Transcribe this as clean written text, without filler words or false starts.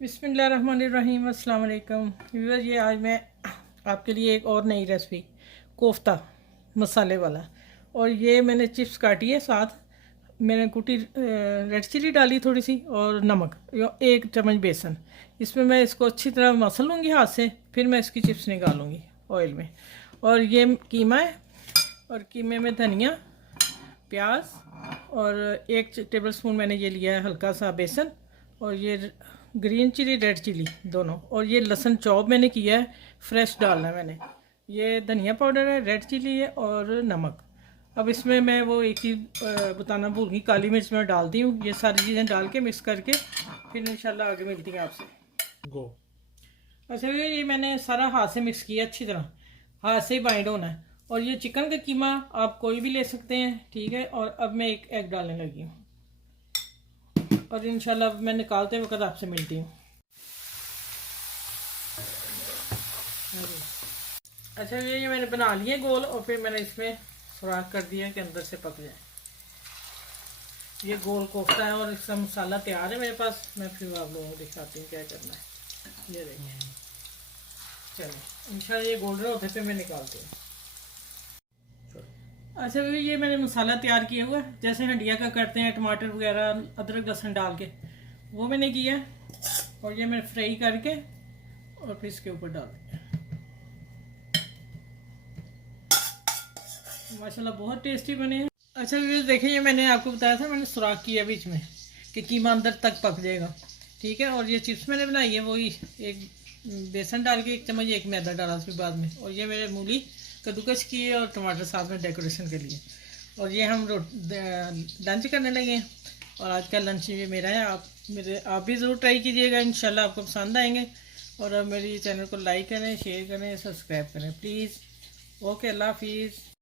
बिस्मिल्लाहिर्रहमानिर्रहीम, अस्सलाम वालेकुम व्यूअर। ये आज मैं आपके लिए एक और नई रेसिपी कोफ्ता मसाले वाला। और ये मैंने चिप्स काटी है, साथ मैंने कुटी रेड चिली डाली थोड़ी सी, और नमक, एक चम्मच बेसन। इसमें मैं इसको अच्छी तरह मसल लूँगी हाथ से, फिर मैं इसकी चिप्स निकालूँगी ऑयल में। और ये कीमा है, और कीमे में धनिया, प्याज, और 1 टेबल स्पून मैंने ये लिया है हल्का सा बेसन, और ये ग्रीन चिली रेड चिली दोनों, और ये लहसुन चॉप मैंने किया है, फ्रेश डालना है मैंने। ये धनिया पाउडर है, रेड चिली है, और नमक। अब इसमें मैं वो एक चीज़ बताना भूल गई, काली मिर्च मैं डालती हूँ। ये सारी चीज़ें डाल के मिक्स करके फिर इंशाल्लाह आगे मिलती हैं आपसे। गो। अच्छा, ये मैंने सारा हाथ से मिक्स किया अच्छी तरह, हाथ से ही बाइंड होना है। और ये चिकन का कीमा आप कोई भी ले सकते हैं, ठीक है। और अब मैं एक एग डालने लगी हूँ, और इंशाल्लाह मैं निकालते वक्त आपसे मिलती हूँ। अच्छा, ये मैंने बना लिए गोल, और फिर मैंने इसमें सुराख कर दिया कि अंदर से पक जाए। ये गोल कोफ्ता है, और इसका मसाला तैयार है मेरे पास। मैं फिर आप लोगों को दिखाती हूँ क्या करना है। ये देखिए, चलो इंशाल्लाह ये गोल्डन होते पे मैं निकालती हूँ। अच्छा भैया, ये मैंने मसाला तैयार किया हुआ है, जैसे हंडिया का करते हैं, टमाटर वगैरह अदरक लहसुन डाल के, वो मैंने किया। और ये मैंने फ्राई करके और फिर इसके ऊपर डाल दिया। माशाल्लाह बहुत टेस्टी बने हैं। अच्छा भैया देखिए, ये मैंने आपको बताया था, मैंने सुराख किया बीच में कि कीमा अंदर तक पक जाएगा, ठीक है। और ये चिप्स मैंने बनाई है, वही एक बेसन डाल के 1 चम्मच, एक मैदा डाला उसके बाद में। और ये मेरे मूली कद्दूकस किए, और टमाटर साथ में डेकोरेशन के लिए। और ये हम लंच करने लगे हैं, और आज का लंच ये मेरा है। आप भी ज़रूर ट्राई कीजिएगा, इंशाल्लाह आपको पसंद आएंगे। और अब मेरी चैनल को लाइक करें, शेयर करें, सब्सक्राइब करें प्लीज़। ओके, अल्लाह हाफिज़।